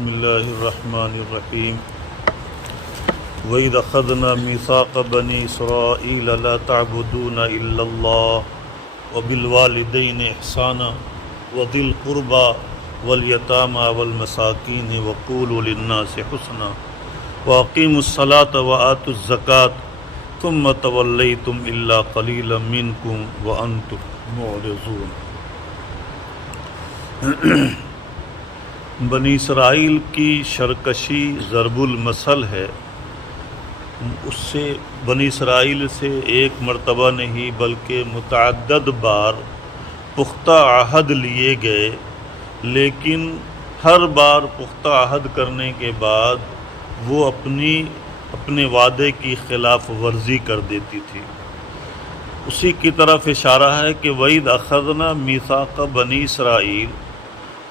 بسم اللہ الرحمن الرحیم وَإِذْ أَخَذْنَا مِيثَاقَ بَنِي إِسْرَائِيلَ لَا تَعْبُدُونَ إِلَّا اللَّهَ وَبِالْوَالِدَيْنِ إِحْسَانًا وَذِي الْقُرْبَى وَالْيَتَامَى وَالْمَسَاكِينِ وَقُولُوا لِلنَّاسِ حُسْنًا وَأَقِيمُوا الصَّلَاةَ وَآتُوا الزَّكَاةَ ثُمَّ تَوَلَّيْتُمْ إِلَّا قَلِيلًا مِّنكُمْ وَأَنتُم مُعْرِضُونَ۔ بنی اسرائیل کی سرکشی ضرب المثل ہے۔ اس سے بنی اسرائیل سے ایک مرتبہ نہیں بلکہ متعدد بار پختہ عہد لیے گئے، لیکن ہر بار پختہ عہد کرنے کے بعد وہ اپنے وعدے کی خلاف ورزی کر دیتی تھی۔ اسی کی طرف اشارہ ہے کہ وَإِذْ أَخَذْنَا مِيثَاقَ بَنِي اسرائیل،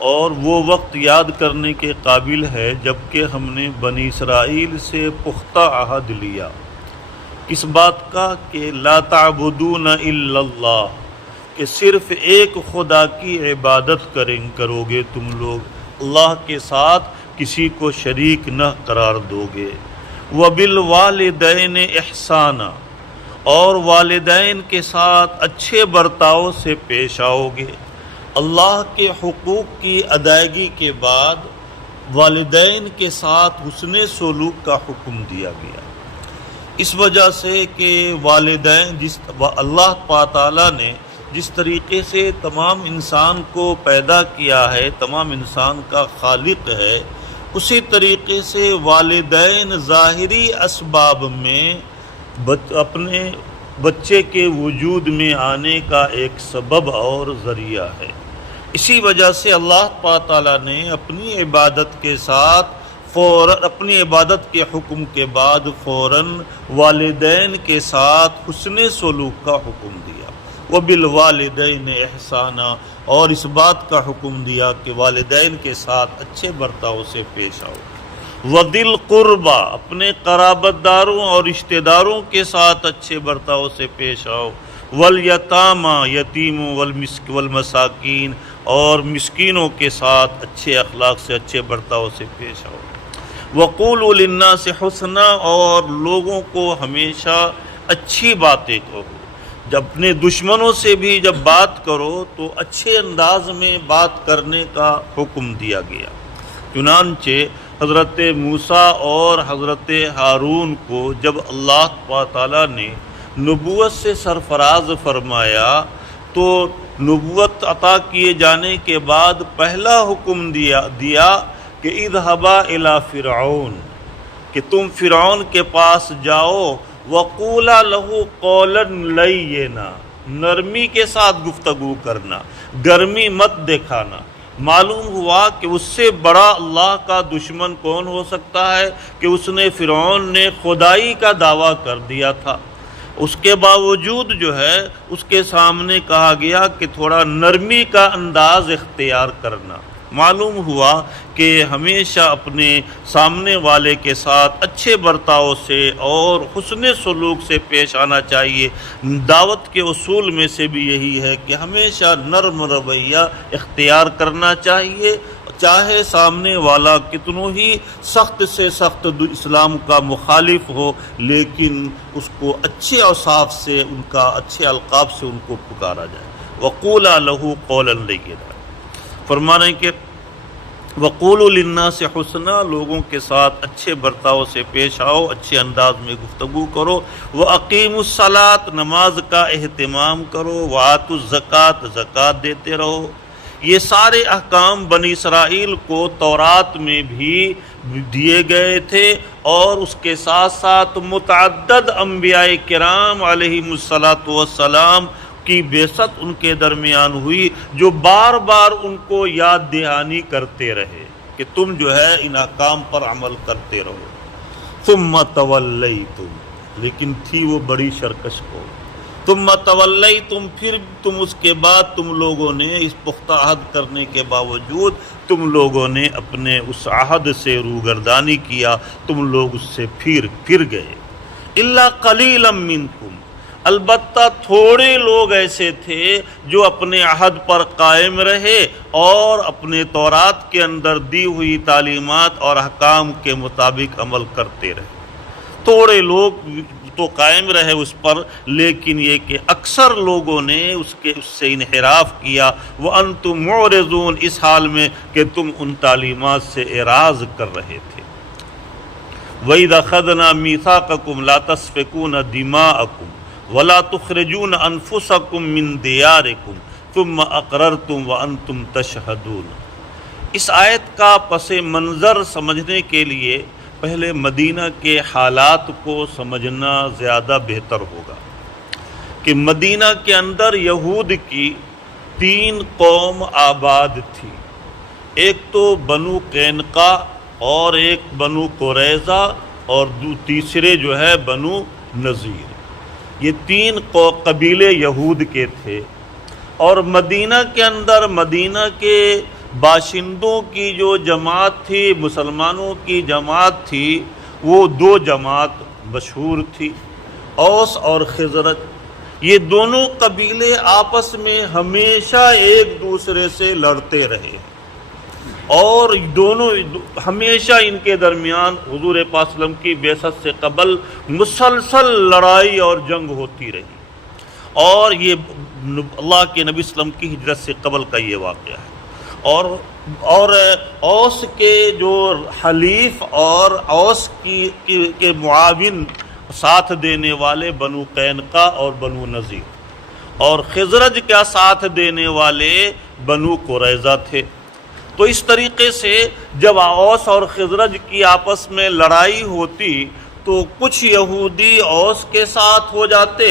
اور وہ وقت یاد کرنے کے قابل ہے جب کہ ہم نے بنی اسرائیل سے پختہ عہد لیا۔ کس بات کا؟ کہ لا تعبدون الا اللہ، کہ صرف ایک خدا کی عبادت کرو گے تم لوگ، اللہ کے ساتھ کسی کو شریک نہ قرار دو گے۔ وبالوالدین احسانا، اور والدین کے ساتھ اچھے برتاؤ سے پیش آؤ گے۔ اللہ کے حقوق کی ادائیگی کے بعد والدین کے ساتھ حسن سلوک کا حکم دیا گیا، اس وجہ سے کہ والدین اللہ تعالیٰ نے جس طریقے سے تمام انسان کو پیدا کیا ہے، تمام انسان کا خالق ہے، اسی طریقے سے والدین ظاہری اسباب میں اپنے بچے کے وجود میں آنے کا ایک سبب اور ذریعہ ہے۔ اسی وجہ سے اللہ تعالیٰ نے اپنی عبادت کے ساتھ اپنی عبادت کے حکم کے بعد فوراً والدین کے ساتھ حسن سلوک کا حکم دیا۔ وبالوالدین احسانا، اور اس بات کا حکم دیا کہ والدین کے ساتھ اچھے برتاؤ سے پیش آؤ۔ وذی القربی، اپنے قرابت داروں اور رشتہ داروں کے ساتھ اچھے برتاؤ سے پیش آؤ۔ والیتامی، یتیموں، والمساکین، اور مسکینوں کے ساتھ اچھے اخلاق سے اچھے برتاؤ سے پیش آؤ۔ وقولوا للناس حسنا، اور لوگوں کو ہمیشہ اچھی باتیں کہو۔ جب اپنے دشمنوں سے بھی جب بات کرو تو اچھے انداز میں بات کرنے کا حکم دیا گیا۔ چنانچہ حضرت موسیٰ اور حضرت ہارون کو جب اللہ تعالیٰ نے نبوت سے سرفراز فرمایا تو نبوت عطا کیے جانے کے بعد پہلا حکم دیا کہ اذهبا الی فرعون، کہ تم فرعون کے پاس جاؤ، وقولا لہ قولا لینا، نرمی کے ساتھ گفتگو کرنا، گرمی مت دکھانا۔ معلوم ہوا کہ اس سے بڑا اللہ کا دشمن کون ہو سکتا ہے کہ اس نے فرعون نے خدائی کا دعویٰ کر دیا تھا، اس کے باوجود جو ہے اس کے سامنے کہا گیا کہ تھوڑا نرمی کا انداز اختیار کرنا۔ معلوم ہوا کہ ہمیشہ اپنے سامنے والے کے ساتھ اچھے برتاؤ سے اور حسن سلوک سے پیش آنا چاہیے۔ دعوت کے اصول میں سے بھی یہی ہے کہ ہمیشہ نرم رویہ اختیار کرنا چاہیے، چاہے سامنے والا کتنوں ہی سخت سے سخت اسلام کا مخالف ہو، لیکن اس کو اچھے اوصاف سے، ان کا اچھے القاب سے ان کو پکارا جائے۔ وقولا لہ قولا لینا، فرمانا ہے کہ وقولوا للناس حسنا، لوگوں کے ساتھ اچھے برتاؤ سے پیش آؤ، اچھے انداز میں گفتگو کرو۔ وَأَقِيمُوا الصَّلَاةَ، نماز کا اہتمام کرو۔ وَآتُوا الزَّكَاةَ، زکوٰۃ دیتے رہو۔ یہ سارے احکام بنی اسرائیل کو تورات میں بھی دیے گئے تھے، اور اس کے ساتھ ساتھ متعدد انبیاء کرام علیہم السلام کی بعثت ان کے درمیان ہوئی، جو بار بار ان کو یاد دہانی کرتے رہے کہ تم جو ہے ان احکام پر عمل کرتے رہو۔ ثم تولیتم، لیکن تھی وہ بڑی سرکش کو، ثم تولیتم، پھر تم اس کے بعد تم لوگوں نے اس پختہ عہد کرنے کے باوجود تم لوگوں نے اپنے اس عہد سے روگردانی کیا، تم لوگ اس سے پھر گئے۔ الا قلیلا منکم، البتہ تھوڑے لوگ ایسے تھے جو اپنے عہد پر قائم رہے اور اپنے تورات کے اندر دی ہوئی تعلیمات اور احکام کے مطابق عمل کرتے رہے۔ تھوڑے لوگ تو قائم رہے اس پر، لیکن یہ کہ اکثر لوگوں نے اس سے انحراف کیا۔ وَأَنْتُمْ مُعْرِضُونَ، اس حال میں کہ تم ان تعلیمات سے اعراض کر رہے تھے۔ وَإِذْ أَخَذْنَا مِيثَاقَكُمْ لَا تَسْفِكُونَ دِمَاءَكُمْ وَلَا تُخْرِجُونَ أَنفُسَكُمْ مِنْ دِيَارِكُمْ ثُمَّ أَقْرَرْتُمْ وَأَنْتُمْ تَشْهَدُونَ۔ اس آیت کا پس منظر سمجھنے کے لیے پہلے مدینہ کے حالات کو سمجھنا زیادہ بہتر ہوگا کہ مدینہ کے اندر یہود کی 3 قوم آباد تھی۔ ایک تو بنو قینقاع اور ایک بنو قریظہ اور تیسرے جو ہے بنو نذیر۔ یہ 3 قبیلے یہود کے تھے، اور مدینہ کے اندر مدینہ کے باشندوں کی جو جماعت تھی، مسلمانوں کی جماعت تھی، وہ 2 جماعت مشہور تھی، اوس اور خزرج۔ یہ دونوں قبیلے آپس میں ہمیشہ ایک دوسرے سے لڑتے رہے، اور دونوں ہمیشہ ان کے درمیان حضور پاک صلی اللہ علیہ وسلم کی بعثت سے قبل مسلسل لڑائی اور جنگ ہوتی رہی، اور یہ اللہ کے نبی صلی اللہ علیہ وسلم کی ہجرت سے قبل کا یہ واقعہ ہے۔ اور اوس کے جو حلیف اور اوس کے معاون ساتھ دینے والے بنو قینقاع اور بنو نذیر، اور خزرج کا ساتھ دینے والے بنو قریظہ تھے۔ تو اس طریقے سے جب اوس اور خزرج کی آپس میں لڑائی ہوتی تو کچھ یہودی اوس کے ساتھ ہو جاتے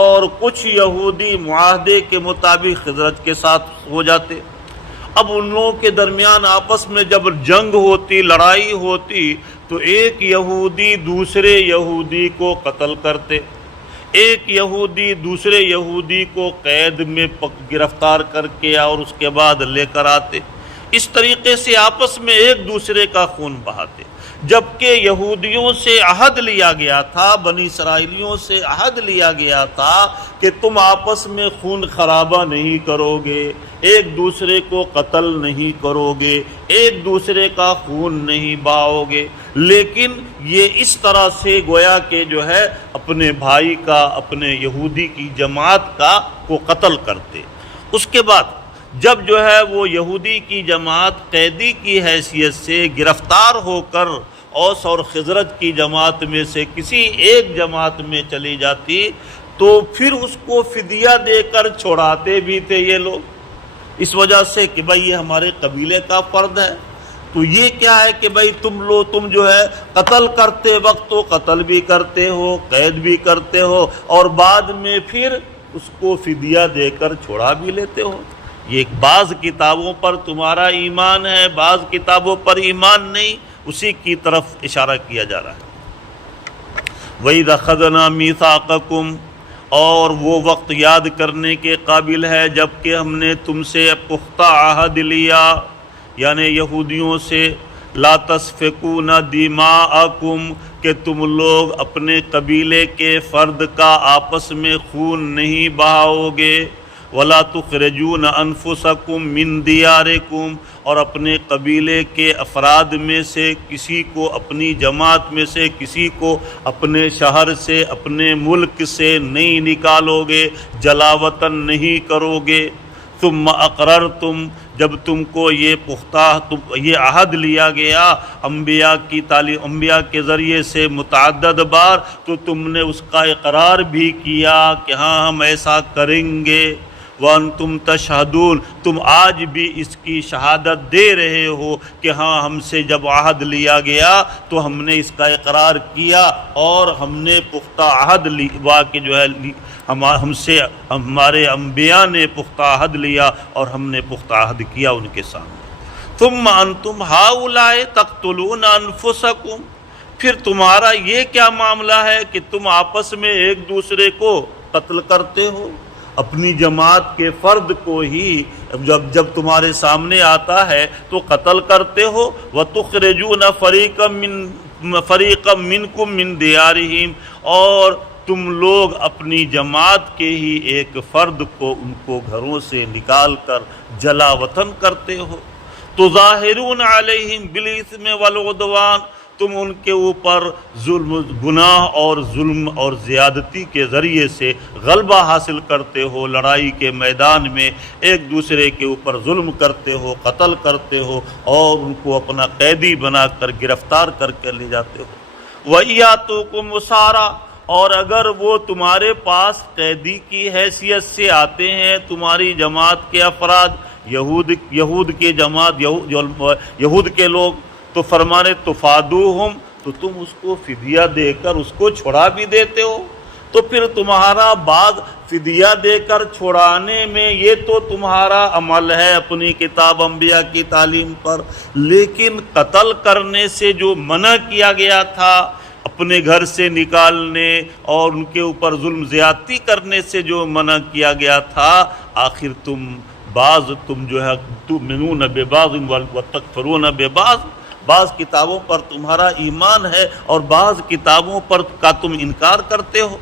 اور کچھ یہودی معاہدے کے مطابق خزرج کے ساتھ ہو جاتے۔ اب ان لوگوں کے درمیان آپس میں جب جنگ ہوتی، لڑائی ہوتی، تو ایک یہودی دوسرے یہودی کو قتل کرتے، ایک یہودی دوسرے یہودی کو قید میں گرفتار کر کے اور اس کے بعد لے کر آتے۔ اس طریقے سے آپس میں ایک دوسرے کا خون بہاتے، جبکہ یہودیوں سے عہد لیا گیا تھا، بنی اسرائیلیوں سے عہد لیا گیا تھا کہ تم آپس میں خون خرابہ نہیں کرو گے، ایک دوسرے کو قتل نہیں کرو گے، ایک دوسرے کا خون نہیں بہاؤ گے، لیکن یہ اس طرح سے گویا کہ جو ہے اپنے بھائی کا، اپنے یہودی کی جماعت کا کو قتل کرتے۔ اس کے بعد جب جو ہے وہ یہودی کی جماعت قیدی کی حیثیت سے گرفتار ہو کر اوس اور خزرج کی جماعت میں سے کسی ایک جماعت میں چلی جاتی تو پھر اس کو فدیہ دے کر چھوڑاتے بھی تھے یہ لوگ، اس وجہ سے کہ بھائی یہ ہمارے قبیلے کا فرد ہے۔ تو یہ کیا ہے کہ بھائی تم جو ہے قتل کرتے وقت تو قتل بھی کرتے ہو، قید بھی کرتے ہو، اور بعد میں پھر اس کو فدیہ دے کر چھوڑا بھی لیتے ہو۔ یہ بعض کتابوں پر تمہارا ایمان ہے، بعض کتابوں پر ایمان نہیں، اسی کی طرف اشارہ کیا جا رہا ہے۔ وَإِذْ أَخَذْنَا مِيثَاقَكُمْ، اور وہ وقت یاد کرنے کے قابل ہے جب کہ ہم نے تم سے پختہ عہد لیا، یعنی یہودیوں سے، لا تسفکون دماءکم، کہ تم لوگ اپنے قبیلے کے فرد کا آپس میں خون نہیں بہاؤ گے، ولا تخرجون انفسکم من دیارکم، اور اپنے قبیلے کے افراد میں سے کسی کو، اپنی جماعت میں سے کسی کو اپنے شہر سے، اپنے ملک سے نہیں نکالو گے، جلا وطن نہیں کرو گے۔ ثم اقررتم، جب تم کو یہ پختہ یہ عہد لیا گیا انبیاء کی تعلیم، انبیاء کے ذریعے سے متعدد بار، تو تم نے اس کا اقرار بھی کیا کہ ہاں ہم ایسا کریں گے۔ وَأَنْتُمْ تَشْهَدُونَ، تم آج بھی اس کی شہادت دے رہے ہو کہ ہاں ہم سے جب عہد لیا گیا تو ہم نے اس کا اقرار کیا، اور ہم نے پختہ عہد لیا کہ جو ہے ہم سے ہمارے انبیاء نے پختہ عہد لیا اور ہم نے پختہ عہد کیا ان کے سامنے۔ ثُمَّ أَنْتُمْ هَؤُلَاءِ تَقْتُلُونَ أَنفُسَكُمْ، پھر تمہارا یہ کیا معاملہ ہے کہ تم آپس میں ایک دوسرے کو قتل کرتے ہو، اپنی جماعت کے فرد کو ہی جب تمہارے سامنے آتا ہے تو قتل کرتے ہو۔ وَتُخْرِجُونَ فَرِيقًا مِّنْكُمْ مِنْ دِيَارِهِمْ، اور تم لوگ اپنی جماعت کے ہی ایک فرد کو ان کو گھروں سے نکال کر جلا وطن کرتے ہو۔ تظاہرون علیہم بالاثم والعدوان، تم ان کے اوپر ظلم، گناہ اور ظلم اور زیادتی کے ذریعے سے غلبہ حاصل کرتے ہو، لڑائی کے میدان میں ایک دوسرے کے اوپر ظلم کرتے ہو، قتل کرتے ہو اور ان کو اپنا قیدی بنا کر گرفتار کر کے لے جاتے ہو۔ وَإِيَاتُكُمْ أُسَارَىٰ، اور اگر وہ تمہارے پاس قیدی کی حیثیت سے آتے ہیں تمہاری جماعت کے افراد، یہود کے جماعت، یہود کے لوگ، تو فرمانے تفادوہم، تو تم اس کو فدیہ دے کر اس کو چھڑا بھی دیتے ہو۔ تو پھر تمہارا بعض فدیہ دے کر چھڑانے میں یہ تو تمہارا عمل ہے اپنی کتاب انبیاء کی تعلیم پر، لیکن قتل کرنے سے جو منع کیا گیا تھا، اپنے گھر سے نکالنے اور ان کے اوپر ظلم زیادتی کرنے سے جو منع کیا گیا تھا، آخر تم جو ہے تؤمنون ببعض وتکفرون ببعض، بعض کتابوں پر تمہارا ایمان ہے اور بعض کتابوں پر کا تم انکار کرتے ہو۔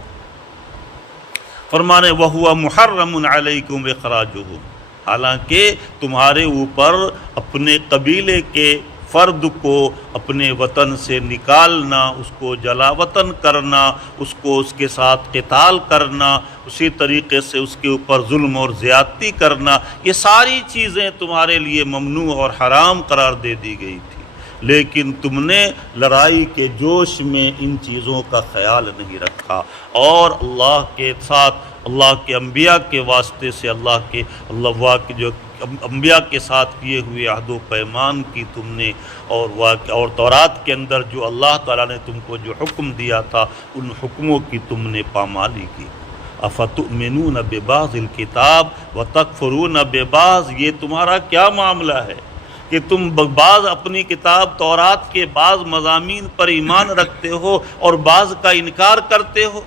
فرمانے وَهُوَ مُحَرَّمٌ عَلَيْكُمْ إِخْرَاجُهُمْ، حالانکہ تمہارے اوپر اپنے قبیلے کے فرد کو اپنے وطن سے نکالنا، اس کو جلا وطن کرنا، اس کو اس کے ساتھ قتال کرنا، اسی طریقے سے اس کے اوپر ظلم اور زیادتی کرنا، یہ ساری چیزیں تمہارے لیے ممنوع اور حرام قرار دے دی گئی تھی، لیکن تم نے لڑائی کے جوش میں ان چیزوں کا خیال نہیں رکھا، اور اللہ کے ساتھ، اللہ کے انبیاء کے واسطے سے اللہ کے جو انبیاء کے ساتھ کیے ہوئے عہد و پیمان کی تم نے، اور تورات کے اندر جو اللہ تعالیٰ نے تم کو جو حکم دیا تھا ان حکموں کی تم نے پامالی کی۔ افتؤمنون ببعض الکتاب وتکفرون ببعض، یہ تمہارا کیا معاملہ ہے کہ تم بعض اپنی کتاب تورات کے بعض مضامین پر ایمان رکھتے ہو اور بعض کا انکار کرتے ہو؟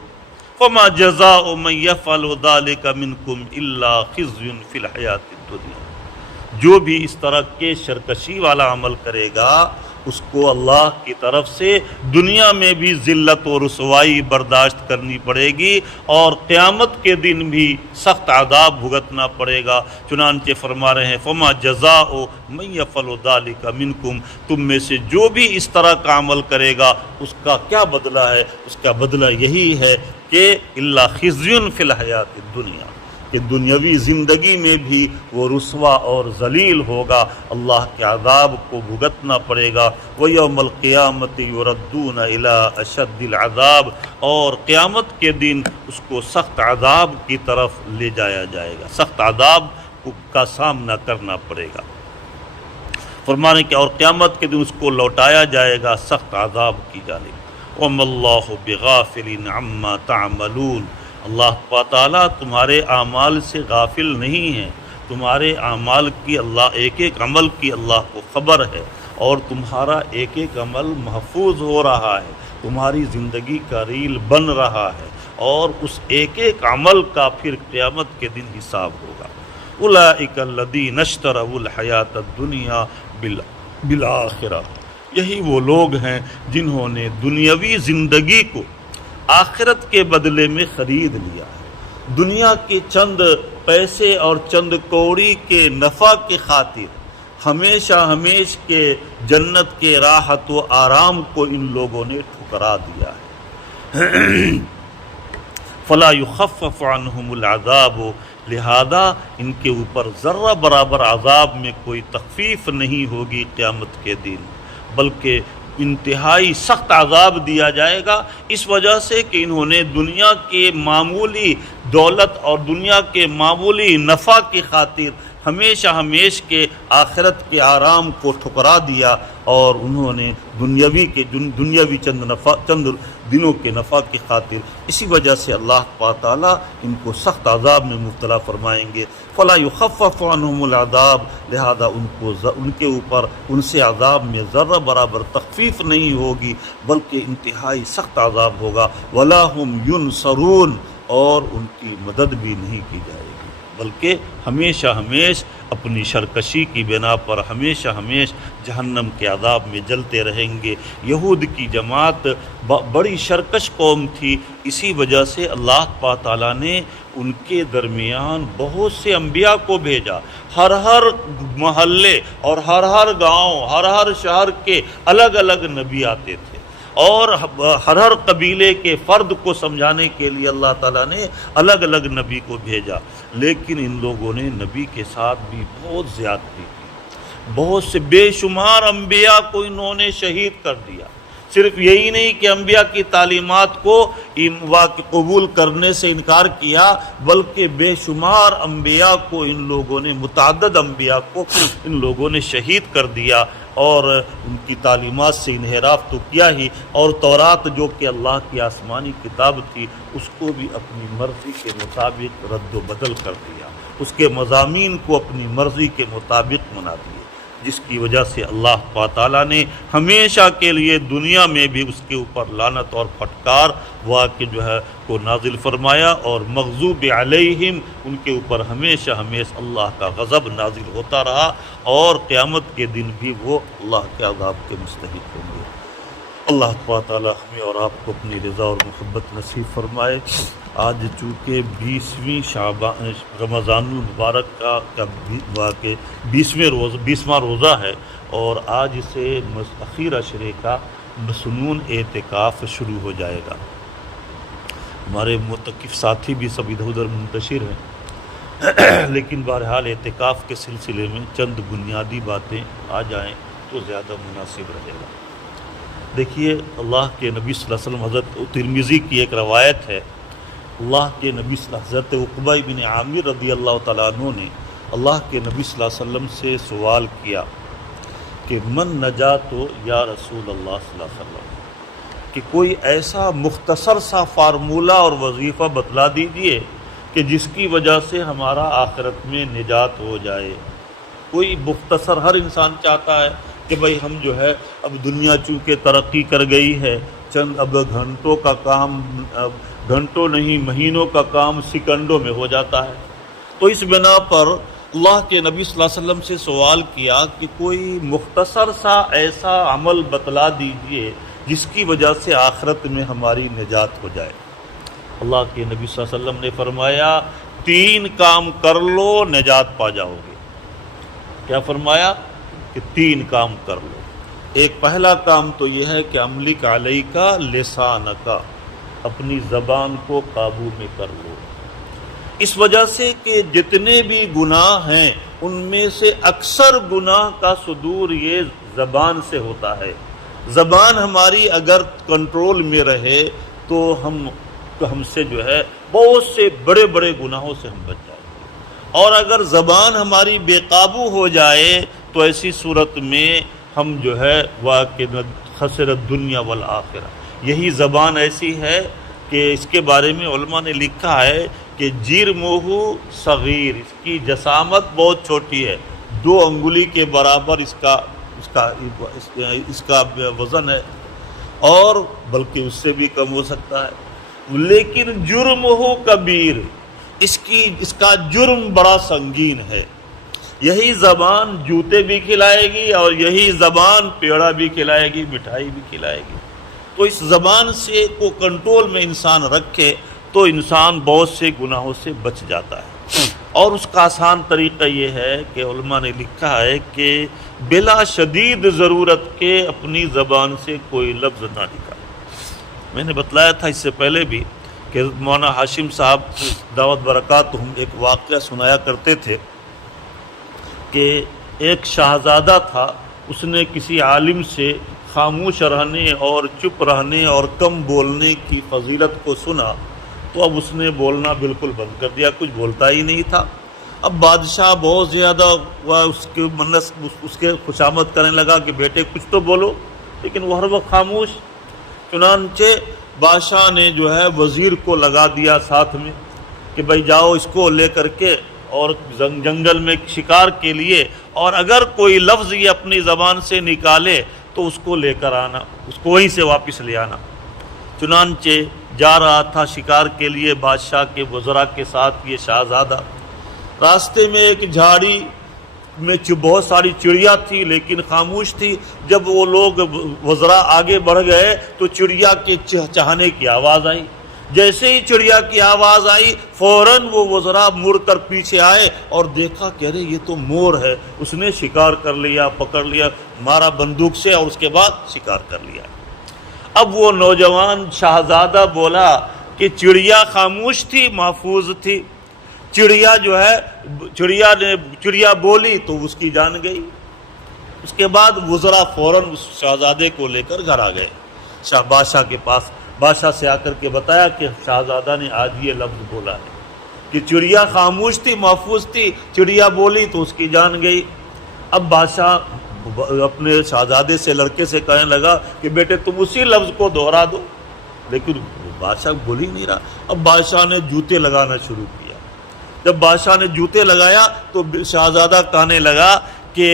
فما جزاء من يفعل ذلك منكم الا خزي في الحیاۃ الدنیا، جو بھی اس طرح کے سرکشی والا عمل کرے گا اس کو اللہ کی طرف سے دنیا میں بھی ذلت و رسوائی برداشت کرنی پڑے گی اور قیامت کے دن بھی سخت عذاب بھگتنا پڑے گا۔ چنانچہ فرما رہے ہیں فما جزاء من يفعل ذلك منکم، تم میں سے جو بھی اس طرح کا عمل کرے گا اس کا کیا بدلہ ہے؟ اس کا بدلہ یہی ہے کہ الا خزي فی الحیات الدنیا، کہ دنیاوی زندگی میں بھی وہ رسوا اور ذلیل ہوگا، اللہ کے عذاب کو بھگتنا پڑے گا۔ وَيَوْمَ الْقِيَامَةِ يُرَدُّونَ إِلَىٰ أَشَدِّ الْعَذَابِ، اور قیامت کے دن اس کو سخت عذاب کی طرف لے جایا جائے گا، سخت عذاب کا سامنا کرنا پڑے گا۔ فرمانے کہ اور قیامت کے دن اس کو لوٹایا جائے گا سخت عذاب کی جانب۔ وَمَا اللَّهُ بِغَافِلٍ عَمَّا تَعْمَلُونَ، اللہ تعالیٰ تمہارے اعمال سے غافل نہیں ہے، تمہارے اعمال کی اللہ ایک ایک عمل کی اللہ کو خبر ہے، اور تمہارا ایک ایک عمل محفوظ ہو رہا ہے، تمہاری زندگی کا ریل بن رہا ہے، اور اس ایک ایک عمل کا پھر قیامت کے دن حساب ہوگا۔ اولئک الذین اشتروا الحیاۃ الدنیا بالآخرہ، یہی وہ لوگ ہیں جنہوں نے دنیاوی زندگی کو آخرت کے بدلے میں خرید لیا ہے، دنیا کے چند پیسے اور چند کوڑی کے نفع کی خاطر ہمیشہ کے جنت کے راحت و آرام کو ان لوگوں نے ٹھکرا دیا ہے۔ فلا یخفف عنہم العذاب، لہذا ان کے اوپر ذرہ برابر عذاب میں کوئی تخفیف نہیں ہوگی قیامت کے دن، بلکہ انتہائی سخت عذاب دیا جائے گا، اس وجہ سے کہ انہوں نے دنیا کے معمولی دولت اور دنیا کے معمولی نفع کی خاطر ہمیشہ کے آخرت کے آرام کو ٹھکرا دیا، اور انہوں نے دنیاوی چند دنوں کے نفع کی خاطر، اسی وجہ سے اللہ تعالیٰ ان کو سخت عذاب میں مبتلا فرمائیں گے۔ فلا یخفف عنہم العذاب، لہذا ان کے اوپر ان سے عذاب میں ذرہ برابر تخفیف نہیں ہوگی، بلکہ انتہائی سخت عذاب ہوگا۔ ولا هم ینصرون، اور ان کی مدد بھی نہیں کی جائے گی، بلکہ ہمیشہ اپنی سرکشی کی بنا پر ہمیشہ جہنم کے عذاب میں جلتے رہیں گے۔ یہود کی جماعت بڑی سرکش قوم تھی، اسی وجہ سے اللہ پاک تعالیٰ نے ان کے درمیان بہت سے انبیاء کو بھیجا۔ ہر محلے اور ہر گاؤں، ہر شہر کے الگ الگ نبی آتے تھے، اور ہر قبیلے کے فرد کو سمجھانے کے لیے اللہ تعالیٰ نے الگ الگ نبی کو بھیجا۔ لیکن ان لوگوں نے نبی کے ساتھ بھی بہت زیادتی کی، بہت سے بے شمار انبیاء کو انہوں نے شہید کر دیا۔ صرف یہی نہیں کہ انبیاء کی تعلیمات کو قبول کرنے سے انکار کیا، بلکہ بے شمار انبیاء کو ان لوگوں نے، متعدد انبیاء کو ان لوگوں نے شہید کر دیا، اور ان کی تعلیمات سے انحراف تو کیا ہی، اور تورات جو کہ اللہ کی آسمانی کتاب تھی اس کو بھی اپنی مرضی کے مطابق رد و بدل کر دیا، اس کے مضامین کو اپنی مرضی کے مطابق بنا دیے، جس کی وجہ سے اللہ تعالیٰ نے ہمیشہ کے لیے دنیا میں بھی اس کے اوپر لعنت اور پھٹکار جو ہے کو نازل فرمایا، اور مغضوب علیہم، ان کے اوپر ہمیشہ اللہ کا غضب نازل ہوتا رہا، اور قیامت کے دن بھی وہ اللہ کے عذاب کے مستحق ہوں گے۔ اللہ تعالیٰ ہمیں اور آپ کو اپنی رضا اور محبت نصیب فرمائے۔ آج چونکہ 20ویں رمضان المبارک کا 20واں روزہ ہے، اور آج سے اخیر عشرے کا مسنون اعتکاف شروع ہو جائے گا۔ ہمارے متقف ساتھی بھی سب ادھر ادھر منتشر ہیں، لیکن بہرحال اعتکاف کے سلسلے میں چند بنیادی باتیں آ جائیں تو زیادہ مناسب رہے گا۔ دیکھیے، اللہ کے نبی صلی اللہ علیہ وسلم، حضرت ترمذی کی ایک روایت ہے، اللہ کے نبی صلی اللہ علیہ وسلم، حضرت عقبہ بن عامر رضی اللہ تعالیٰ عنہ نے اللہ کے نبی صلی اللہ علیہ وسلم سے سوال کیا کہ من نجات یا رسول اللہ صلی اللہ علیہ وسلم، کہ کوئی ایسا مختصر سا فارمولہ اور وظیفہ بتلا دیجئے کہ جس کی وجہ سے ہمارا آخرت میں نجات ہو جائے۔ کوئی مختصر، ہر انسان چاہتا ہے کہ بھئی ہم جو ہے اب دنیا چونکہ ترقی کر گئی ہے، چند اب گھنٹوں کا کام، گھنٹوں نہیں مہینوں کا کام سیکنڈوں میں ہو جاتا ہے۔ تو اس بنا پر اللہ کے نبی صلی اللہ علیہ وسلم سے سوال کیا کہ کوئی مختصر سا ایسا عمل بتلا دیجئے جس کی وجہ سے آخرت میں ہماری نجات ہو جائے۔ اللہ کے نبی صلی اللہ علیہ وسلم نے فرمایا 3 کام کر لو نجات پا جاؤ گے۔ کیا فرمایا؟ کہ 3 کام کر لو۔ ایک پہلا کام تو یہ ہے کہ املک علیک لسانک، اپنی زبان کو قابو میں کر لو۔ اس وجہ سے کہ جتنے بھی گناہ ہیں ان میں سے اکثر گناہ کا صدور یہ زبان سے ہوتا ہے۔ زبان ہماری اگر کنٹرول میں رہے تو ہم سے جو ہے بہت سے بڑے بڑے گناہوں سے ہم بچ جائیں گے، اور اگر زبان ہماری بے قابو ہو جائے تو ایسی صورت میں ہم جو ہے خسر الدنیا والآخرہ۔ یہی زبان ایسی ہے کہ اس کے بارے میں علماء نے لکھا ہے کہ جرمہ صغیر، اس کی جسامت بہت چھوٹی ہے، 2 انگلی کے برابر اس کا وزن ہے، اور بلکہ اس سے بھی کم ہو سکتا ہے، لیکن جرمہ کبیر، اس کا جرم بڑا سنگین ہے۔ یہی زبان جوتے بھی کھلائے گی، اور یہی زبان پیڑا بھی کھلائے گی، مٹھائی بھی کھلائے گی۔ تو اس زبان سے کو کنٹرول میں انسان رکھے تو انسان بہت سے گناہوں سے بچ جاتا ہے۔ اور اس کا آسان طریقہ یہ ہے کہ علماء نے لکھا ہے کہ بلا شدید ضرورت کے اپنی زبان سے کوئی لفظ نہ نکالے۔ میں نے بتلایا تھا اس سے پہلے بھی کہ مولانا ہاشم صاحب دعوت برکاتہم ایک واقعہ سنایا کرتے تھے کہ ایک شہزادہ تھا، اس نے کسی عالم سے خاموش رہنے اور چپ رہنے اور کم بولنے کی فضیلت کو سنا، تو اب اس نے بولنا بالکل بند کر دیا، کچھ بولتا ہی نہیں تھا۔ اب بادشاہ بہت زیادہ اس کے خوشامد کرنے لگا کہ بیٹے کچھ تو بولو، لیکن وہ ہر وقت خاموش۔ چنانچہ بادشاہ نے جو ہے وزیر کو لگا دیا ساتھ میں کہ بھائی جاؤ اس کو لے کر کے اور جنگل میں شکار کے لیے، اور اگر کوئی لفظ یہ اپنی زبان سے نکالے تو اس کو لے کر آنا، اس کو وہیں سے واپس لے آنا۔ چنانچہ جا رہا تھا شکار کے لیے بادشاہ کے وزراء کے ساتھ یہ شہزادہ، راستے میں ایک جھاڑی میں بہت ساری چڑیا تھی لیکن خاموش تھی. جب وہ لوگ وزراء آگے بڑھ گئے تو چڑیا کے چہچہانے کی آواز آئی. جیسے ہی چڑیا کی آواز آئی فوراً وہ وزراء مڑ کر پیچھے آئے اور دیکھا کہ ارے یہ تو مور ہے. اس نے شکار کر لیا، پکڑ لیا، مارا بندوق سے اور اس کے بعد شکار کر لیا. اب وہ نوجوان شہزادہ بولا کہ چڑیا خاموش تھی، محفوظ تھی. چڑیا جو ہے چڑیا بولی تو اس کی جان گئی. اس کے بعد وزراء فوراً اس شہزادے کو لے کر گھر آ گئے بادشاہ کے پاس. بادشاہ سے آ کر کے بتایا کہ شہزادہ نے آج یہ لفظ بولا ہے کہ چڑیا خاموش تھی، محفوظ تھی، چڑیا بولی تو اس کی جان گئی. اب بادشاہ اپنے شہزادے سے، لڑکے سے کہنے لگا کہ بیٹے تم اسی لفظ کو دوہرا دو، لیکن بادشاہ بول ہی نہیں رہا. اب بادشاہ نے جوتے لگانا شروع کیا. جب بادشاہ نے جوتے لگایا تو شہزادہ کہنے لگا کہ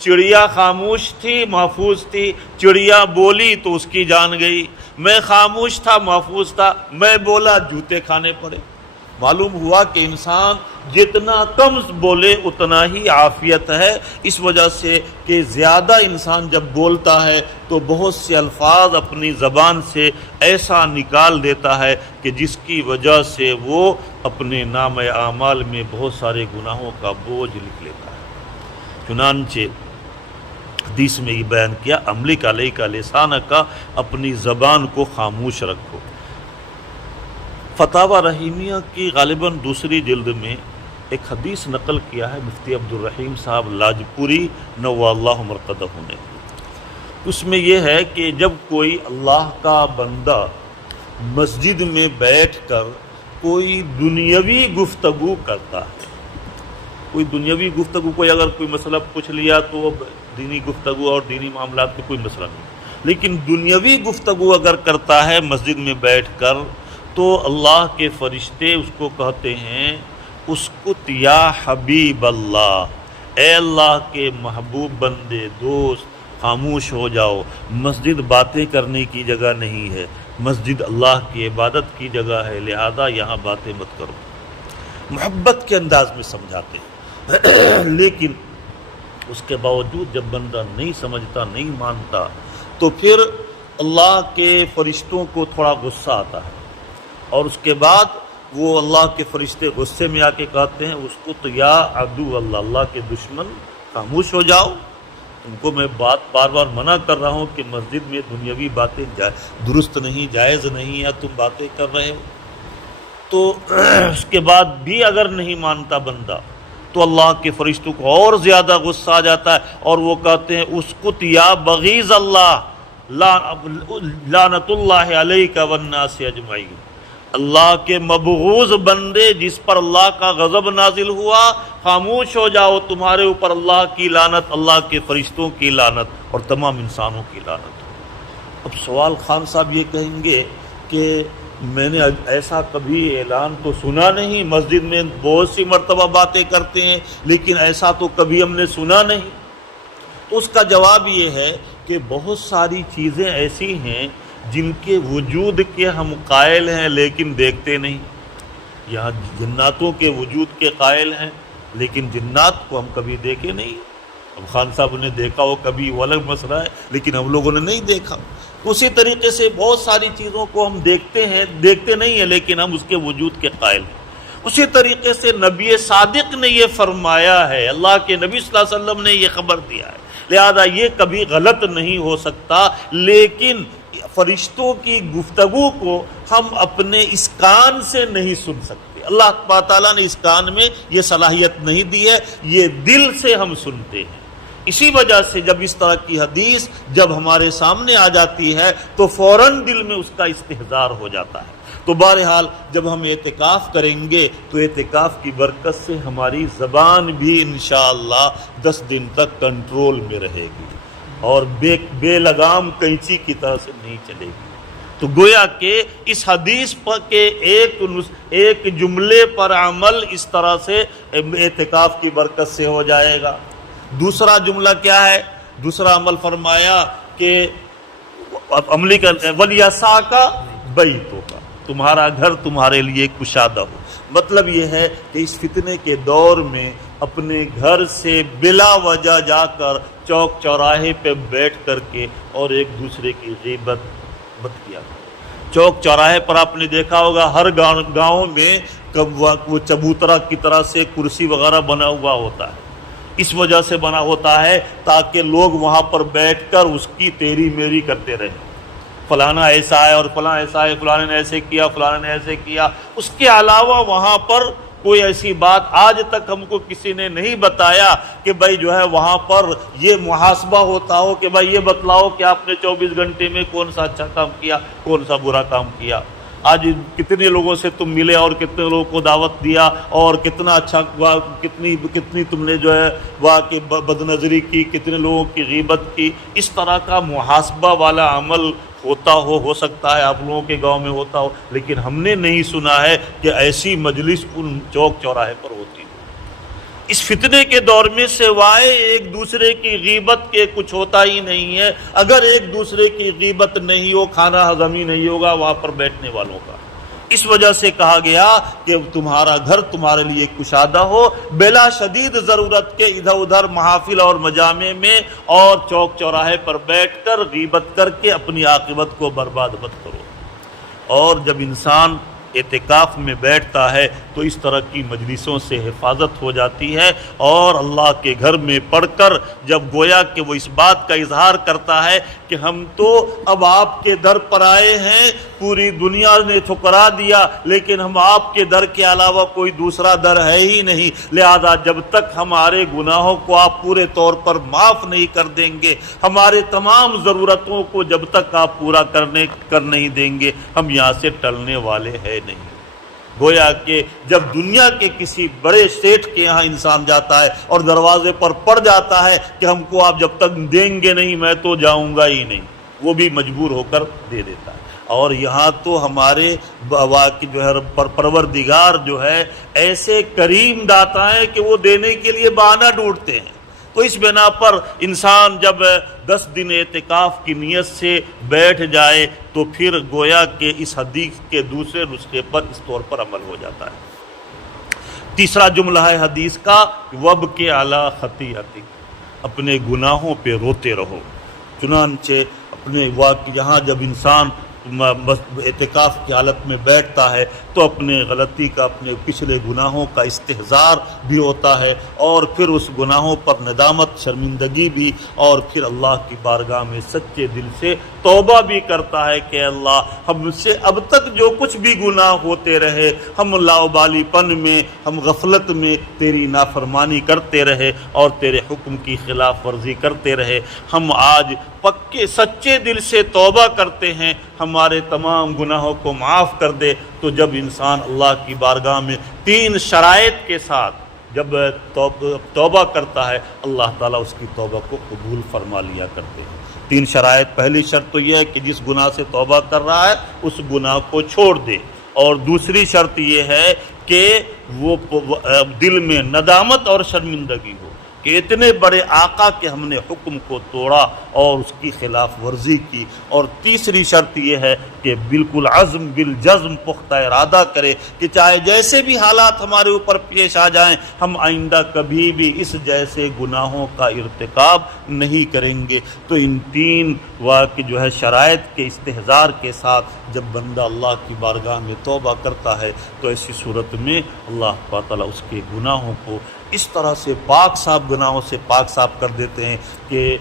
چڑیا خاموش تھی، محفوظ تھی، چڑیا بولی تو اس کی جان گئی. میں خاموش تھا، محفوظ تھا، میں بولا، جوتے کھانے پڑے. معلوم ہوا کہ انسان جتنا کم بولے اتنا ہی عافیت ہے. اس وجہ سے کہ زیادہ انسان جب بولتا ہے تو بہت سے الفاظ اپنی زبان سے ایسا نکال دیتا ہے کہ جس کی وجہ سے وہ اپنے نام اعمال میں بہت سارے گناہوں کا بوجھ لکھ لیتا ہے. چنانچہ حدیث میں یہ بیان کیا، املک علیک لسانک، اپنی زبان کو خاموش رکھو. فتاوی رحیمیہ کی غالباً دوسری جلد میں ایک حدیث نقل کیا ہے مفتی عبدالرحیم صاحب لاجپوری نوّر اللہ مرقدہ نے. اس میں یہ ہے کہ جب کوئی اللہ کا بندہ مسجد میں بیٹھ کر کوئی دنیاوی گفتگو کرتا ہے، کوئی دنیاوی گفتگو، کوئی اگر کوئی مسئلہ پوچھ لیا تو دینی گفتگو اور دینی معاملات میں کوئی مسئلہ نہیں، لیکن دنیاوی گفتگو اگر کرتا ہے مسجد میں بیٹھ کر تو اللہ کے فرشتے اس کو کہتے ہیں اسکت یا حبیب اللہ، اے اللہ کے محبوب بندے، دوست، خاموش ہو جاؤ. مسجد باتیں کرنے کی جگہ نہیں ہے، مسجد اللہ کی عبادت کی جگہ ہے، لہذا یہاں باتیں مت کرو. محبت کے انداز میں سمجھاتے ہیں. لیکن اس کے باوجود جب بندہ نہیں سمجھتا، نہیں مانتا، تو پھر اللہ کے فرشتوں کو تھوڑا غصہ آتا ہے اور اس کے بعد وہ اللہ کے فرشتے غصے میں آ کے کہتے ہیں اس کو تو یا عدو اللہ، اللہ کے دشمن، خاموش ہو جاؤ. تم کو میں بار بار منع کر رہا ہوں کہ مسجد میں دنیاوی باتیں درست نہیں، جائز نہیں ہے، تم باتیں کر رہے ہو. تو اس کے بعد بھی اگر نہیں مانتا بندہ تو اللہ کے فرشتوں کو اور زیادہ غصہ آ جاتا ہے اور وہ کہتے ہیں اسکت یا بغیض اللہ لعنت اللہ علیک والناس اجمعین، اللہ کے مبغوض بندے جس پر اللہ کا غضب نازل ہوا، خاموش ہو جاؤ، تمہارے اوپر اللہ کی لعنت، اللہ کے فرشتوں کی لعنت اور تمام انسانوں کی لعنت. اب سوال خان صاحب یہ کہیں گے کہ میں نے ایسا کبھی اعلان تو سنا نہیں، مسجد میں بہت سی مرتبہ باتیں کرتے ہیں لیکن ایسا تو کبھی ہم نے سنا نہیں. تو اس کا جواب یہ ہے کہ بہت ساری چیزیں ایسی ہیں جن کے وجود کے ہم قائل ہیں لیکن دیکھتے نہیں. یہاں جناتوں کے وجود کے قائل ہیں لیکن جنات کو ہم کبھی دیکھے نہیں. اب خان صاحب نے دیکھا ہو کبھی وہ الگ مسئلہ ہے، لیکن ہم لوگوں نے نہیں دیکھا. اسی طریقے سے بہت ساری چیزوں کو ہم دیکھتے نہیں ہیں لیکن ہم اس کے وجود کے قائل ہیں. اسی طریقے سے نبی صادق نے یہ فرمایا ہے، اللہ کے نبی صلی اللہ علیہ وسلم نے یہ خبر دیا ہے، لہذا یہ کبھی غلط نہیں ہو سکتا. لیکن فرشتوں کی گفتگو کو ہم اپنے اس کان سے نہیں سن سکتے. اللہ تعالیٰ نے اس کان میں یہ صلاحیت نہیں دی ہے، یہ دل سے ہم سنتے ہیں. اسی وجہ سے جب اس طرح کی حدیث جب ہمارے سامنے آ جاتی ہے تو فوراً دل میں اس کا استحضار ہو جاتا ہے. تو بہرحال جب ہم اعتکاف کریں گے تو اعتکاف کی برکت سے ہماری زبان بھی انشاءاللہ 10 دن تک کنٹرول میں رہے گی اور بے لگام قینچی کی طرح سے نہیں چلے گی. تو گویا کہ اس حدیث پر کے ایک جملے پر عمل اس طرح سے اعتکاف کی برکت سے ہو جائے گا. دوسرا جملہ کیا ہے؟ دوسرا عمل فرمایا کہ عملی کا وَلْيَسَعْكَ بَيْتُكَ، تمہارا گھر تمہارے لیے کشادہ ہو. مطلب یہ ہے کہ اس فتنے کے دور میں اپنے گھر سے بلا وجہ جا کر چوک چوراہے پہ بیٹھ کر کے اور ایک دوسرے کی غیبت مت کیا کرو۔ چوک چوراہے پر آپ نے دیکھا ہوگا ہر گاؤں میں وہ چبوترا کی طرح سے کرسی وغیرہ بنا ہوا ہوتا ہے، اس وجہ سے بنا ہوتا ہے تاکہ لوگ وہاں پر بیٹھ کر اس کی تیری میری کرتے رہیں، فلانا ایسا ہے اور فلاں ایسا ہے، فلاں نے ایسے کیا، فلاں نے ایسے کیا۔ اس کے علاوہ وہاں پر کوئی ایسی بات آج تک ہم کو کسی نے نہیں بتایا کہ بھائی جو ہے وہاں پر یہ محاسبہ ہوتا ہو کہ بھائی یہ بتلاؤ کہ آپ نے 24 گھنٹے میں کون سا اچھا کام کیا، کون سا برا کام کیا۔ آج کتنے لوگوں سے تم ملے اور کتنے لوگوں کو دعوت دیا اور کتنا اچھا، کتنی تم نے جو ہے واہ کی بد نظری کی، کتنے لوگوں کی غیبت کی۔ اس طرح کا محاسبہ والا عمل ہوتا ہو سکتا ہے آپ لوگوں کے گاؤں میں ہوتا ہو، لیکن ہم نے نہیں سنا ہے کہ ایسی مجلس ان چوک چوراہے پر ہوتی ہے۔ اس فتنے کے دور میں سوائے ایک دوسرے کی غیبت کے کچھ ہوتا ہی نہیں ہے۔ اگر ایک دوسرے کی غیبت نہیں ہو، کھانا ہضم ہی نہیں ہوگا وہاں پر بیٹھنے والوں کا۔ اس وجہ سے کہا گیا کہ تمہارا گھر تمہارے لیے کشادہ ہو، بلا شدید ضرورت کے ادھر ادھر محافل اور مجامع میں اور چوک چوراہے پر بیٹھ کر غیبت کر کے اپنی عاقبت کو برباد مت کرو۔ اور جب انسان اعتکاف میں بیٹھتا ہے تو اس طرح کی مجلسوں سے حفاظت ہو جاتی ہے، اور اللہ کے گھر میں پڑھ کر جب گویا کہ وہ اس بات کا اظہار کرتا ہے کہ ہم تو اب آپ کے در پر آئے ہیں، پوری دنیا نے ٹھکرا دیا لیکن ہم آپ کے در کے علاوہ کوئی دوسرا در ہے ہی نہیں، لہذا جب تک ہمارے گناہوں کو آپ پورے طور پر معاف نہیں کر دیں گے، ہمارے تمام ضرورتوں کو جب تک آپ پورا کر نہیں دیں گے، ہم یہاں سے ٹلنے والے ہیں نہیں۔ گویا کہ جب دنیا کے کسی بڑے سیٹھ کے یہاں انسان جاتا ہے اور دروازے پر پڑ جاتا ہے کہ ہم کو آپ جب تک دیں گے نہیں میں تو جاؤں گا ہی نہیں، وہ بھی مجبور ہو کر دے دیتا ہے۔ اور یہاں تو ہمارے جو ہے پروردگار جو ہے ایسے کریم داتا ہے کہ وہ دینے کے لیے بہانہ ڈھونڈتے ہیں۔ تو اس بنا پر انسان جب 10 دن اعتکاف کی نیت سے بیٹھ جائے تو پھر گویا کہ اس حدیث کے دوسرے نسخے پر اس طور پر عمل ہو جاتا ہے۔ تیسرا جملہ ہے حدیث کا، وَابْكِ عَلَىٰ خَطِيئَتِكَ، اپنے گناہوں پہ روتے رہو۔ چنانچہ اپنے یہاں جب انسان اعتکاف کی حالت میں بیٹھتا ہے تو اپنے غلطی کا، اپنے پچھلے گناہوں کا استحضار بھی ہوتا ہے، اور پھر اس گناہوں پر ندامت، شرمندگی بھی، اور پھر اللہ کی بارگاہ میں سچے دل سے توبہ بھی کرتا ہے کہ اللہ ہم سے اب تک جو کچھ بھی گناہ ہوتے رہے، ہم لاؤبالی پن میں، ہم غفلت میں تیری نافرمانی کرتے رہے اور تیرے حکم کی خلاف ورزی کرتے رہے، ہم آج پکے سچے دل سے توبہ کرتے ہیں، ہمارے تمام گناہوں کو معاف کر دے۔ تو جب انسان اللہ کی بارگاہ میں 3 شرائط کے ساتھ جب توبہ کرتا ہے، اللہ تعالیٰ اس کی توبہ کو قبول فرما لیا کرتے ہیں۔ 3 شرائط، پہلی شرط تو یہ ہے کہ جس گناہ سے توبہ کر رہا ہے اس گناہ کو چھوڑ دے، اور دوسری شرط یہ ہے کہ وہ دل میں ندامت اور شرمندگی ہو کہ اتنے بڑے آقا کے ہم نے حکم کو توڑا اور اس کی خلاف ورزی کی، اور تیسری شرط یہ ہے کہ بالکل عزم بالجزم پختہ ارادہ کرے کہ چاہے جیسے بھی حالات ہمارے اوپر پیش آ جائیں ہم آئندہ کبھی بھی اس جیسے گناہوں کا ارتکاب نہیں کریں گے۔ تو ان 3 جو ہے شرائط کے استحضار کے ساتھ جب بندہ اللہ کی بارگاہ میں توبہ کرتا ہے تو ایسی صورت میں اللہ تعالیٰ اس کے گناہوں کو اس طرح سے پاک صاف، گناہوں سے پاک صاف کر دیتے ہیں کہ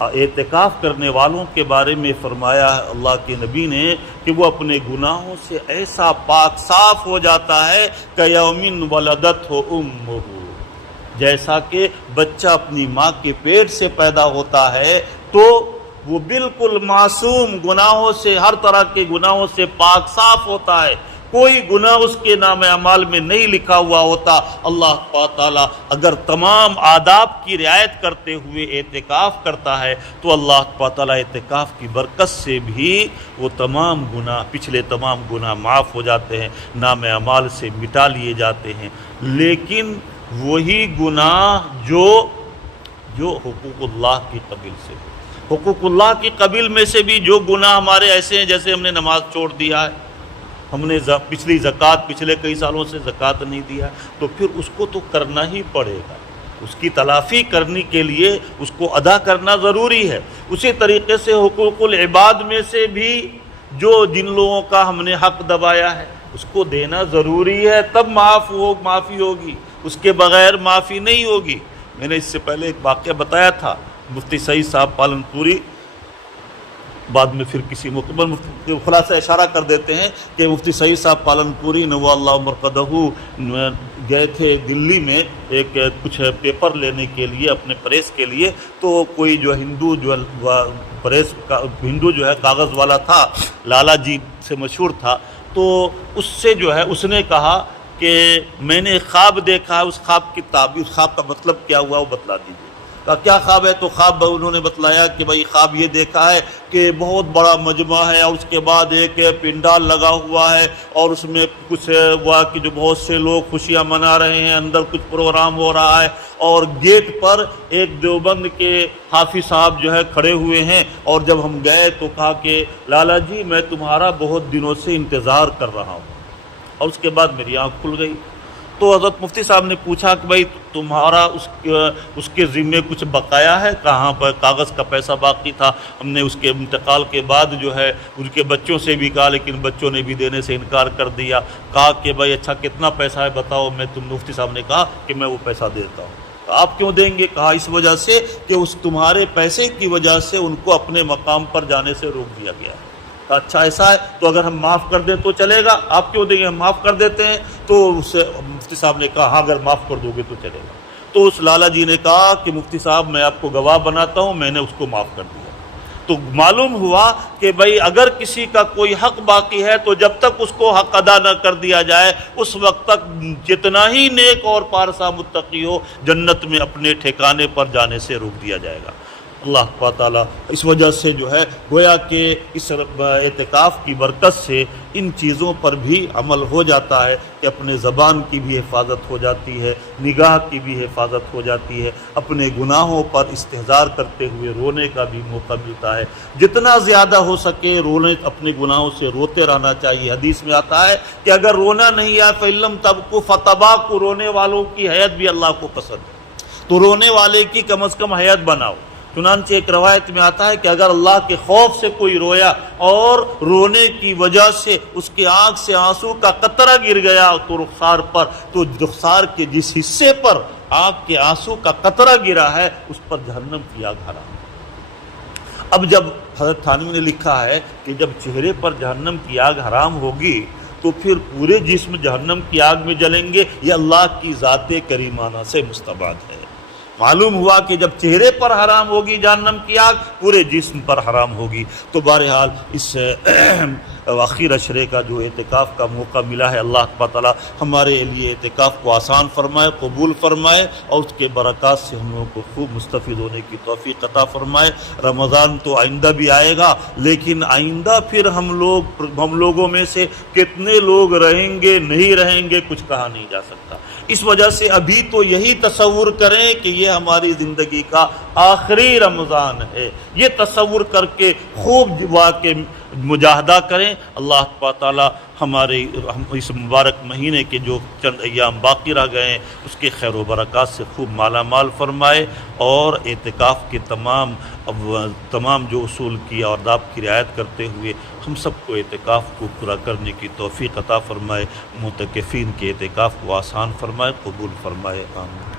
اعتکاف کرنے والوں کے بارے میں فرمایا اللہ کے نبی نے کہ وہ اپنے گناہوں سے ایسا پاک صاف ہو جاتا ہے کہ یومن ولدت ہو امہ، جیسا کہ بچہ اپنی ماں کے پیٹ سے پیدا ہوتا ہے تو وہ بالکل معصوم، گناہوں سے، ہر طرح کے گناہوں سے پاک صاف ہوتا ہے، کوئی گناہ اس کے نام اعمال میں نہیں لکھا ہوا ہوتا۔ اللہ تعالیٰ اگر تمام آداب کی رعایت کرتے ہوئے اعتکاف کرتا ہے تو اللہ تعالیٰ اعتکاف کی برکت سے بھی وہ تمام گناہ، پچھلے تمام گناہ معاف ہو جاتے ہیں، نام اعمال سے مٹا لیے جاتے ہیں۔ لیکن وہی گناہ جو حقوق اللہ کی قبیل سے، حقوق اللہ کی قبیل میں سے بھی جو گناہ ہمارے ایسے ہیں جیسے ہم نے نماز چھوڑ دیا ہے، ہم نے پچھلی زکوٰۃ پچھلے کئی سالوں سے زکوٰۃ نہیں دیا، تو پھر اس کو تو کرنا ہی پڑے گا، اس کی تلافی کرنے کے لیے اس کو ادا کرنا ضروری ہے۔ اسی طریقے سے حقوق العباد میں سے بھی جن لوگوں کا ہم نے حق دبایا ہے اس کو دینا ضروری ہے، تب معافی ہوگی، اس کے بغیر معافی نہیں ہوگی۔ میں نے اس سے پہلے ایک واقعہ بتایا تھا، مفتی سعید صاحب پالن پوری، بعد میں پھر کسی موقع پر خلاصہ اشارہ کر دیتے ہیں کہ مفتی سعید صاحب پالن پوری نور اللہ مرقدہ گئے تھے دلی میں کچھ پیپر لینے کے لیے اپنے پریس کے لیے، تو کوئی ہندو جو ہے کاغذ والا تھا، لالا جی سے مشہور تھا، تو اس سے اس نے کہا کہ میں نے خواب دیکھا ہے، اس خواب کی تعبیر، خواب کا مطلب کیا ہوا وہ بتلا دیجیے۔ کہا کیا خواب ہے؟ تو خواب انہوں نے بتلایا کہ بھائی خواب یہ دیکھا ہے کہ بہت بڑا مجمع ہے اور اس کے بعد ایک پنڈال لگا ہوا ہے اور اس میں کچھ ہوا کہ جو بہت سے لوگ خوشیاں منا رہے ہیں، اندر کچھ پروگرام ہو رہا ہے، اور گیٹ پر ایک دیوبند کے حافظ صاحب کھڑے ہوئے ہیں، اور جب ہم گئے تو کہا کہ لالا جی میں تمہارا بہت دنوں سے انتظار کر رہا ہوں، اور اس کے بعد میری آنکھ کھل گئی۔ تو حضرت مفتی صاحب نے پوچھا کہ بھائی تمہارا اس کے ذمے کچھ بقایا ہے؟ کہاں پر کاغذ کا پیسہ باقی تھا، ہم نے اس کے انتقال کے بعد ان کے بچوں سے بھی کہا، لیکن بچوں نے بھی دینے سے انکار کر دیا۔ کہا کہ بھائی اچھا کتنا پیسہ ہے بتاؤ، مفتی صاحب نے کہا کہ میں وہ پیسہ دیتا ہوں۔ آپ کیوں دیں گے؟ کہا اس وجہ سے کہ اس تمہارے پیسے کی وجہ سے ان کو اپنے مقام پر جانے سے روک دیا گیا ہے۔ اچھا ایسا ہے تو اگر ہم معاف کر دیں تو چلے گا؟ آپ کیوں دیں گے؟ ہم معاف کر دیتے ہیں۔ تو مفتی صاحب نے کہا ہاں اگر معاف کر دو گے تو چلے گا۔ تو اس لالا جی نے کہا کہ مفتی صاحب میں آپ کو گواہ بناتا ہوں، میں نے اس کو معاف کر دیا۔ تو معلوم ہوا کہ بھائی اگر کسی کا کوئی حق باقی ہے تو جب تک اس کو حق ادا نہ کر دیا جائے اس وقت تک جتنا ہی نیک اور پارسا متقی ہو جنت میں اپنے ٹھکانے پر جانے سے روک دیا جائے گا۔ اللہ تعالیٰ اس وجہ سے گویا کہ اس اعتکاف کی برکت سے ان چیزوں پر بھی عمل ہو جاتا ہے کہ اپنے زبان کی بھی حفاظت ہو جاتی ہے، نگاہ کی بھی حفاظت ہو جاتی ہے، اپنے گناہوں پر استحضار کرتے ہوئے رونے کا بھی موقع ملتا ہے۔ جتنا زیادہ ہو سکے اپنے گناہوں سے روتے رہنا چاہیے۔ حدیث میں آتا ہے کہ اگر رونا نہیں آئے فَإِلَّمْ تَبْكُوا فَتَبَاكُوا، رونے والوں کی حیت بھی اللہ کو پسند ہے، تو رونے والے کی کم از کم حیت بناؤ۔ چنانچہ ایک روایت میں آتا ہے کہ اگر اللہ کے خوف سے کوئی رویا اور رونے کی وجہ سے اس کی آنکھ سے آنسو کا قطرہ گر گیا تو رخسار پر، تو رخسار کے جس حصے پر آنکھ کے آنسو کا قطرہ گرا ہے اس پر جہنم کی آگ حرام۔ اب جب حضرت تھانوی نے لکھا ہے کہ جب چہرے پر جہنم کی آگ حرام ہوگی تو پھر پورے جسم جہنم کی آگ میں جلیں گے، یہ اللہ کی ذات کریمانہ سے مستبعد ہے۔ معلوم ہوا کہ جب چہرے پر حرام ہوگی جہنم کی آگ، پورے جسم پر حرام ہوگی۔ تو بہرحال اس آخر عشرے کا اعتکاف کا موقع ملا ہے، اللہ تعالیٰ ہمارے لیے اعتکاف کو آسان فرمائے، قبول فرمائے، اور اس کے برکات سے ہم لوگوں کو خوب مستفید ہونے کی توفیق عطا فرمائے۔ رمضان تو آئندہ بھی آئے گا، لیکن آئندہ پھر ہم لوگوں میں سے کتنے لوگ رہیں گے نہیں رہیں گے کچھ کہا نہیں جا سکتا۔ اس وجہ سے ابھی تو یہی تصور کریں کہ یہ ہماری زندگی کا آخری رمضان ہے، یہ تصور کر کے خوب واقع مجاہدہ کریں۔ اللہ تعالیٰ ہمارے اس مبارک مہینے کے جو چند ایام باقی رہ گئے ہیں اس کے خیر و برکات سے خوب مالا مال فرمائے، اور اعتکاف کے تمام جو اصول کی اور آداب کی رعایت کرتے ہوئے ہم سب کو اعتکاف کو پورا کرنے کی توفیق عطا فرمائے، معتکفین کے اعتکاف کو آسان فرمائے، قبول فرمائے، آمین۔